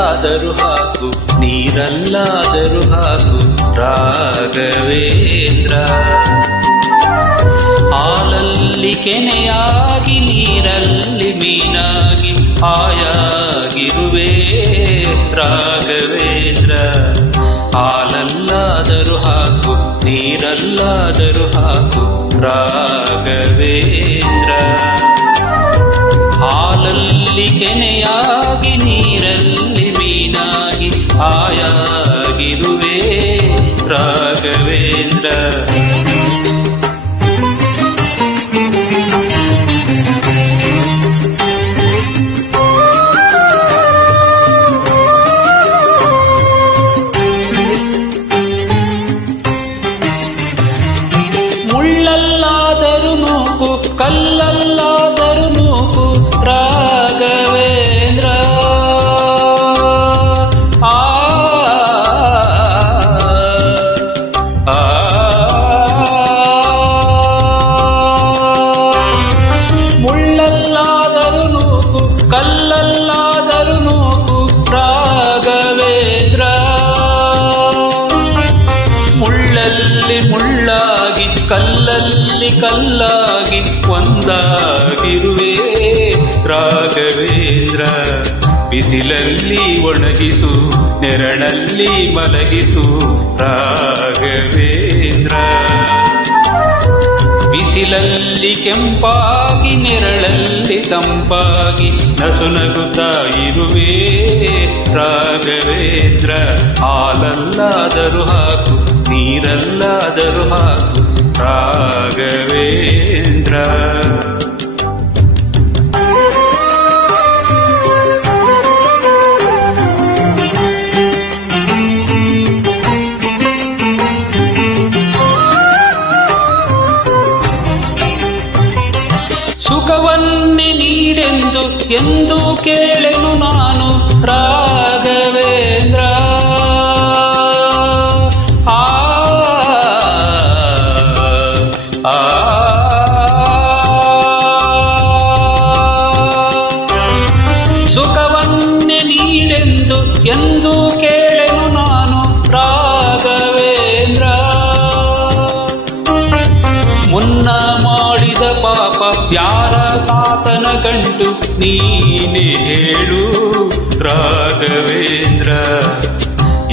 ಹಾಲಲ್ಲಾದರೂ ಹಾಕು ನೀರಲ್ಲಾದರೂ ಹಾಕು ರಾಘವೇಂದ್ರ. ಹಾಲಲ್ಲಿ ಕೆನೆಯಾಗಿ ನೀರಲ್ಲಿ ಮೀನಾಗಿ ಆಯಾಗಿರುವೆ ರಾಘವೇಂದ್ರ. ಹಾಲಲ್ಲಾದರೂ ಹಾಕು ನೀರಲ್ಲಾದರೂ ಹಾಕು ರಾಘವೇಂದ್ರ. ಹಾಲಲ್ಲಿ ಕೆನೆಯಾಗಿ ನೀರಲ್ಲಿ ಮೀನಾಗಿ ಆಯಾಗಿರುವೆ ರಾಘವೇಂದ್ರ. ಮುಳ್ಳಲ್ಲಾದರೂ ನೂಕು ಕಲ್ಲಲ್ಲಾದರೂ ನೂಕು ರಾಘವೇಂದ್ರ. ಆ ಮುಳ್ಳಲ್ಲಾದರೂ ನೂಕು ಕಲ್ಲಲ್ಲಾದರೂ ನೂಕು ರಾಘವೇಂದ್ರ. ಮುಳ್ಳಲ್ಲಿ ಮುಳ್ಳಾಗಿ ಕಲ್ಲಲ್ಲಿ ಕಲ್ಲಾಗಿ ಒಂದಾಗಿರುವೆ ರಾಘವೇಂದ್ರ. ಬಿಸಿಲಲ್ಲಿ ಒಣಗಿಸು ನೆರಳಲ್ಲಿ ಮಲಗಿಸು ರಾಘವೇಂದ್ರ. ಬಿಸಿಲಲ್ಲಿ ಕೆಂಪಾಗಿ ನೆರಳಲ್ಲಿ ತಂಪಾಗಿ ನಸುನಗುತ್ತಾ ಇರುವೆ ರಾಘವೇಂದ್ರ. ಹಾಲಲ್ಲಾದರೂ ಹಾಕು ನೀರಲ್ಲಾದರೂ ಹಾಕು ರಾಘವೇಂದ್ರ. ಸುಖವನ್ನೇ ನೀಡೆಂದು ಎಂದು ಕೇಳೆನು ನಾನು ರಾಘವೇಂದ್ರ. ಸುಖವನ್ನೇ ನೀಡೆಂದು ಎಂದು ಕೇಳೆನು ನಾನು ರಾಘವೇಂದ್ರ. ಮುನ್ನ ಮಾಡಿದ ಪಾಪ ಯಾರ ತಾತನ ಗಂಟು ನೀನೇ ಹೇಳು ರಾಘವೇಂದ್ರ.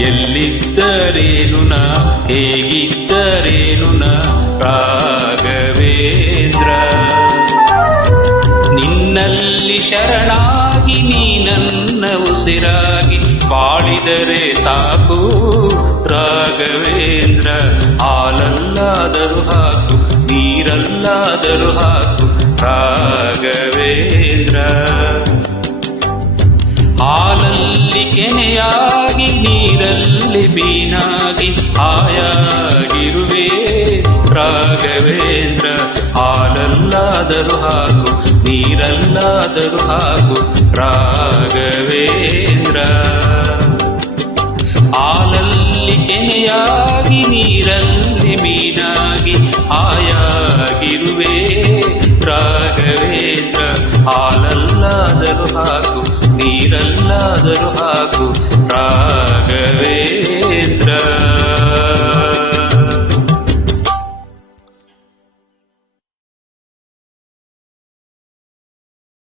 ಎಲ್ಲಿದ್ದರೇನು ನಾ ಹೇಗಿದ್ದರೇನು ನಾ ರಾಘವೇಂದ್ರ. ನಿನ್ನಲ್ಲಿ ಶರಣಾಗಿ ನೀ ನನ್ನ ಉಸಿರಾಗಿ ಬಾಳಿದರೆ ಸಾಕು ರಾಘವೇಂದ್ರ. ಹಾಲಲ್ಲಾದರೂ ಹಾಕು ನೀರಲ್ಲಾದರೂ ಹಾಕು ರಾಘವೇಂದ್ರ. ಹಾಲಲ್ಲಿ ಕೆನೆಯಾಗಿ ನೀರಲ್ಲಿ ಮೀನಾಗಿ ಆಯಾಗಿರುವೆ ರಾಘವೇಂದ್ರ. ಹಾಲಲ್ಲಾದರೂ ಹಾಕು ನೀರಲ್ಲಾದರೂ ಹಾಕು ರಾಘವೇಂದ್ರ. ಹಾಲಲ್ಲಿ ಕೆನೆಯಾಗಿ ನೀರಲ್ಲಿ ಮೀನಾಗಿ ಆಯಾಗಿರುವೆ ರಾಘವೇಂದ್ರ. ಹಾಲಲ್ಲಾದರೂ ಹಾಕು ನೀರಲ್ಲಾದರೂ ಹಾಕು ರಾಘವೇಂದ್ರ.